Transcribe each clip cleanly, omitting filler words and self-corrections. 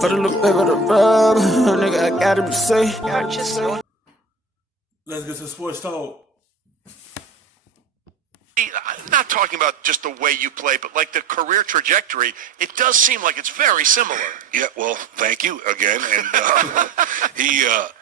Put a little bit of the rub, nigga, I gotta be safe. Let's get to sports talk. I'm not talking about just the way you play, but like the career trajectory, it does seem like it's very similar. Yeah, well, thank you again. And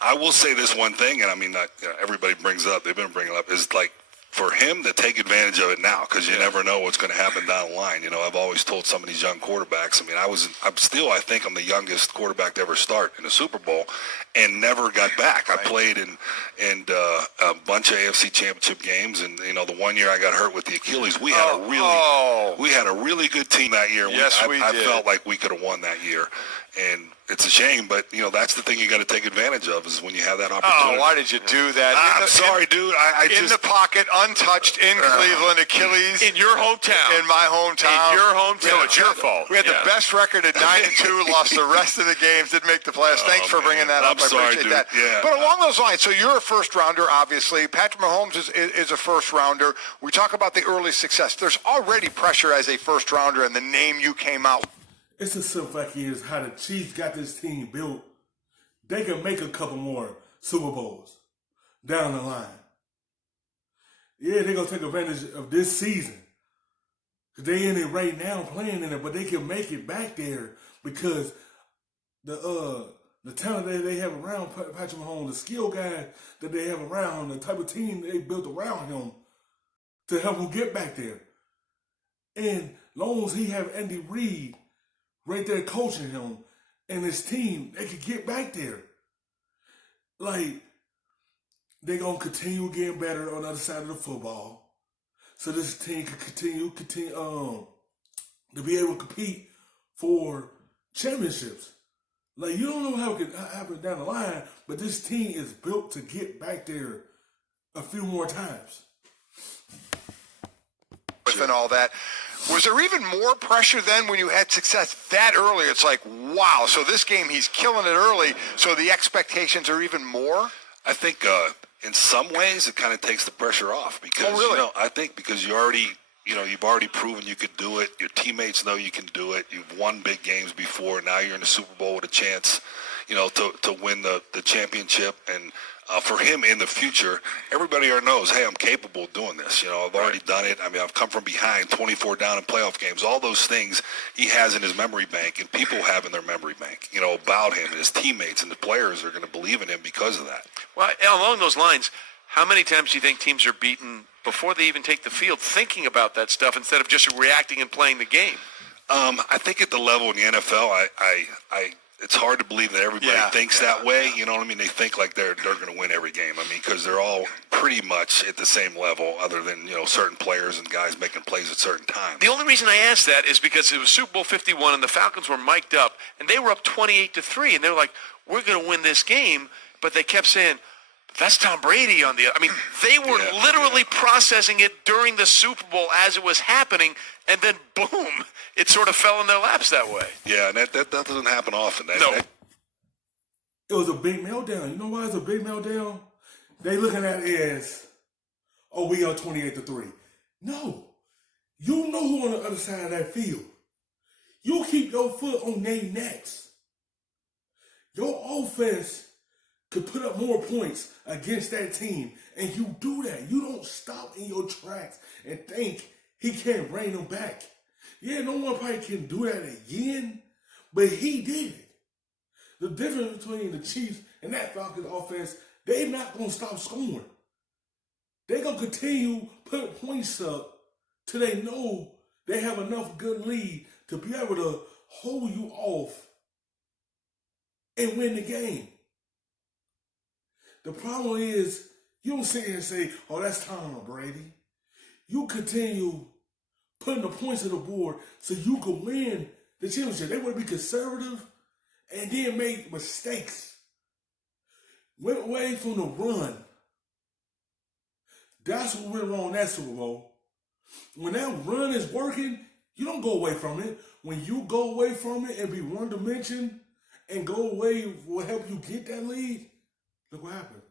I will say this one thing, and I mean, everybody brings up, they've been bringing up, is like for him to take advantage of it now, because you never know what's going to happen down the line. You know, I've always told some of these young quarterbacks, I mean, I think I'm the youngest quarterback to ever start in a Super Bowl and never got back. Right. I played in a bunch of AFC championship games, and, you know, the one year I got hurt with the Achilles, we had a really good team that year. Yes, we did. I felt like we could have won that year. And it's a shame, but, you know, that's the thing you got to take advantage of is when you have that opportunity. Oh, why did you do that? I'm sorry, dude. I in the pocket, untouched, in Cleveland, Achilles. In your hometown. In my hometown. In your hometown. No, it's your fault. We had the best record at 9-2, lost the rest of the games, didn't make the playoffs. Thanks for bringing that up. I'm sorry, I appreciate dude. that. Yeah. But along those lines, so you're a first-rounder, obviously. Patrick Mahomes is a first-rounder. We talk about the early success. There's already pressure as a first-rounder and the name you came out. It's as simple like is how the Chiefs got this team built. They can make a couple more Super Bowls down the line. Yeah, they're going to take advantage of this season. Because they in it right now playing in it, but they can make it back there because the talent that they have around Patrick Mahomes, the skill guy that they have around, the type of team they built around him to help him get back there. And long as he have Andy Reid right there coaching him and his team, they could get back there. Like, they're going to continue getting better on the other side of the football. So this team could continue to be able to compete for championships. Like, you don't know how it could happen down the line, but this team is built to get back there a few more times. And all that. Was there even more pressure then when you had success that early? It's like, wow, so this game he's killing it early, so the expectations are even more? I think in some ways it kind of takes the pressure off because, you know, I think because you've already proven you could do it. Your teammates know you can do it. You've won big games before. Now you're in the Super Bowl with a chance, you know, to win the championship. And for him in the future, everybody already knows, hey, I'm capable of doing this. You know, I've already done it. I mean, I've come from behind 24 down in playoff games. All those things he has in his memory bank and people have in their memory bank, you know, about him and his teammates and the players are going to believe in him because of that. Well, along those lines, how many times do you think teams are beaten before they even take the field thinking about that stuff instead of just reacting and playing the game? I think at the level in the NFL, it's hard to believe that everybody thinks that way. You know what I mean? They think like they're going to win every game. I mean, because they're all pretty much at the same level other than, you know, certain players and guys making plays at certain times. The only reason I asked that is because it was Super Bowl 51 and the Falcons were mic'd up and they were up 28-3 and they were like, we're going to win this game. But they kept saying, that's Tom Brady on the other. I mean, they were literally processing it during the Super Bowl as it was happening, and then boom, it sort of fell in their laps that way. Yeah, and that doesn't happen often. It was a big meltdown. You know why it's a big meltdown? They looking at it as, oh, we are 28-3. No, you know who on the other side of that field. You keep your foot on their necks. Your offense could put up more points against that team, and you do that. You don't stop in your tracks and think he can't bring them back. Yeah, no one probably can do that again, but he did it. The difference between the Chiefs and that Falcons offense, they're not going to stop scoring. They're going to continue putting points up till they know they have enough good lead to be able to hold you off and win the game. The problem is, you don't sit here and say, oh, that's Tom Brady. You continue putting the points on the board so you can win the championship. They want to be conservative and then make mistakes. Went away from the run. That's what went wrong in that Super Bowl. When that run is working, you don't go away from it. When you go away from it and be one dimension and go away will help you get that lead, look what happened.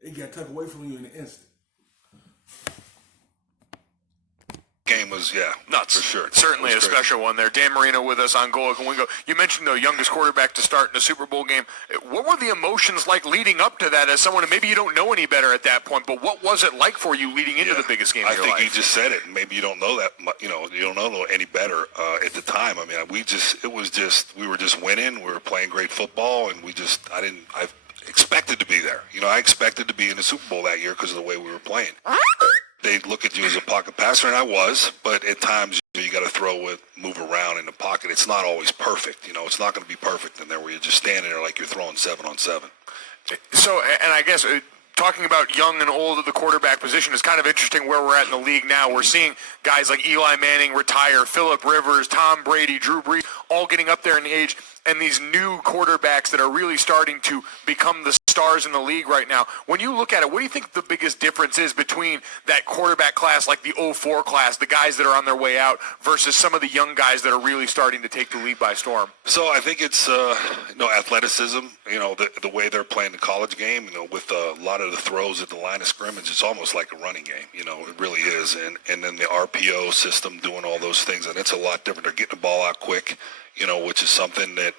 It got tucked away from you in an instant. game was, nuts. For sure. Certainly a special one there. Dan Marino with us on Goal Wingo. You mentioned the youngest quarterback to start in a Super Bowl game. What were the emotions like leading up to that as someone, and maybe you don't know any better at that point, but what was it like for you leading into the biggest game of your life? I think you just said it. Maybe you don't know that, you don't know any better at the time. I mean, we were just winning. We were playing great football, and I expected to be there. I expected to be in the Super Bowl that year because of the way we were playing. They'd look at you as a pocket passer, and I was, but at times you got to move around in the pocket. It's not always perfect. It's not going to be perfect in there where you're just standing there like you're throwing 7-on-7. So, and I guess talking about young and old at the quarterback position is kind of interesting where we're at in the league now. We're seeing guys like Eli Manning retire, Phillip Rivers, Tom Brady, Drew Brees, all getting up there in age, and these new quarterbacks that are really starting to become the stars in the league right now. When you look at it, what do you think the biggest difference is between that quarterback class like the 04 class, the guys that are on their way out, versus some of the young guys that are really starting to take the league by storm? So I think it's athleticism, the way they're playing the college game, with a lot of the throws at the line of scrimmage, it's almost like a running game, it really is. And then the RPO system doing all those things, and it's a lot different. They're getting the ball out quick, which is something that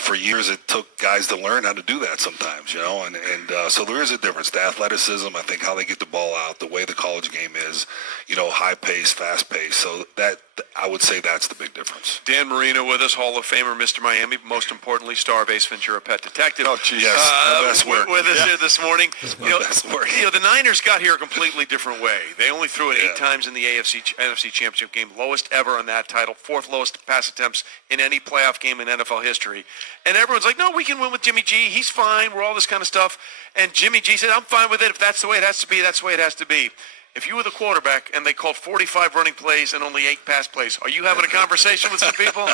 for years it took guys to learn how to do that sometimes, and so there is a difference. The athleticism, I think, how they get the ball out, the way the college game is, high pace, fast pace. So that, I would say that's the big difference. Dan Marino with us, Hall of Famer, Mr. Miami, most importantly, star of Ace Ventura, Pet Detective. Oh, geez. Yes, the best work. With us here this morning. Best work. The Niners got here a completely different way. They only threw it 8 times in the NFC Championship game, lowest ever on that title, 4th lowest pass attempts in any playoff game in NFL history. And everyone's like, no, we can win with Jimmy G. He's fine. We're all this kind of stuff. And Jimmy G said, I'm fine with it. If that's the way it has to be, that's the way it has to be. If you were the quarterback and they called 45 running plays and only 8 pass plays, are you having a conversation with some people?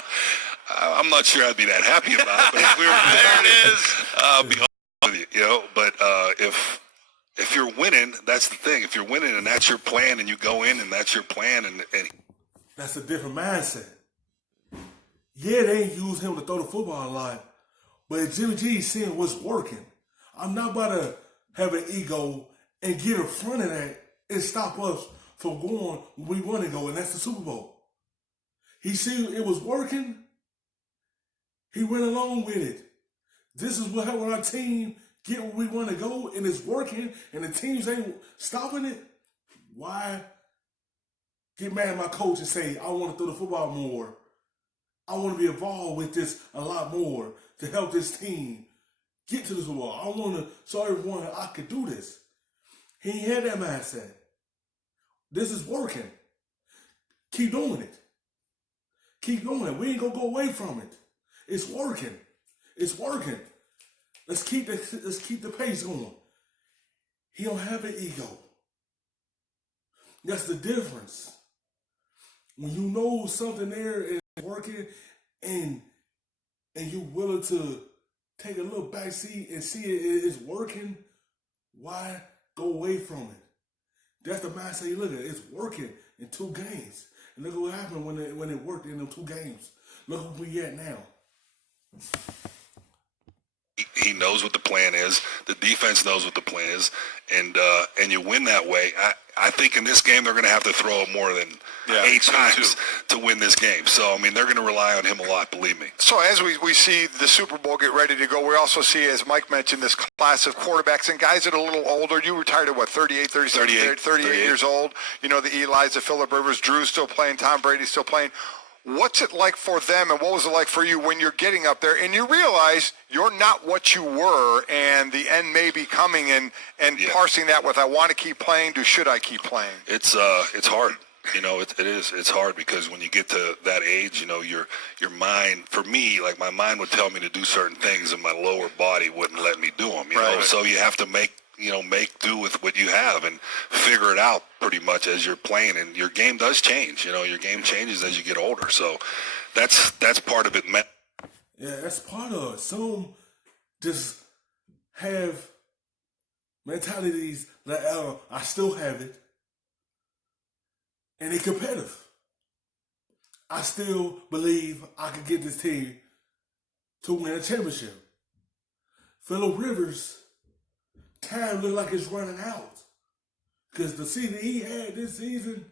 I'm not sure I'd be that happy about it. But if we were there it is. I'll be honest with you, But if you're winning, that's the thing. If you're winning and that's your plan, and you go in and that's your plan, and that's a different mindset. Yeah, they ain't use him to throw the football a lot, but Jimmy G is seeing what's working. I'm not about to have an ego and get in front of that and stop us from going where we want to go, and that's the Super Bowl. He seen it was working. He went along with it. This is what helping our team get where we want to go, and it's working, and the teams ain't stopping it. Why get mad at my coach and say, I want to throw the football more? I want to be involved with this a lot more to help this team get to the Super Bowl. I want to show everyone I could do this. He ain't had that mindset. This is working. Keep doing it. Keep doing it. We ain't gonna go away from it. It's working. It's working. Let's keep the pace going. He don't have an ego. That's the difference. When you know something there is working and you're willing to take a little back seat and see it is working, why go away from it? That's the mindset you look at. It's working in 2 games. And look at what happened when it worked in them 2 games. Look where we at now. he knows what the plan is. The defense knows what the plan is, and you win that way. I think in this game they're going to have to throw more than 8 times to win this game. So, I mean, they're going to rely on him a lot, believe me. So as we see the Super Bowl get ready to go, we also see, as Mike mentioned, this class of quarterbacks and guys that are a little older. You retired at, what, 38 years old? You know, the Eli's, the Phillip Rivers, Drew's still playing, Tom Brady's still playing. What's it like for them, and what was it like for you when you're getting up there and you realize you're not what you were and the end may be coming, and parsing that with, I want to keep playing, should I keep playing? It's hard. You know, it is. It's hard because when you get to that age, you know, your mind, for me, like my mind would tell me to do certain things and my lower body wouldn't let me do them, you know? So you have to make do with what you have and figure it out pretty much as you're playing, and your game does change. You know, your game changes as you get older. So that's part of it. Yeah, that's part of it. Some just have mentalities like, I still have it, and they're competitive. I still believe I could get this team to win a championship. Phillip Rivers, time look like it's running out. Because the season he had this season,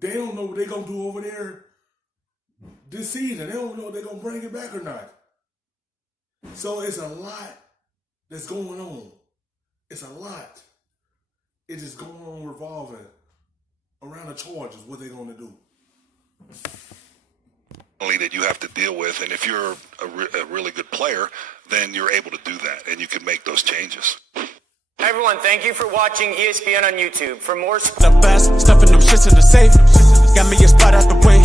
they don't know what they're going to do over there this season. They don't know if they're going to bring it back or not. So it's a lot that's going on. It's a lot. It is going on revolving around the Chargers, what they're going to do. That you have to deal with, and if you're a really good player, then you're able to do that, and you can make those changes. Everyone, thank you for watching ESPN on YouTube. For more The best, stuffing them shits in the safe. Got me a spot out the way.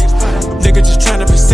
Nigga just trying to be safe.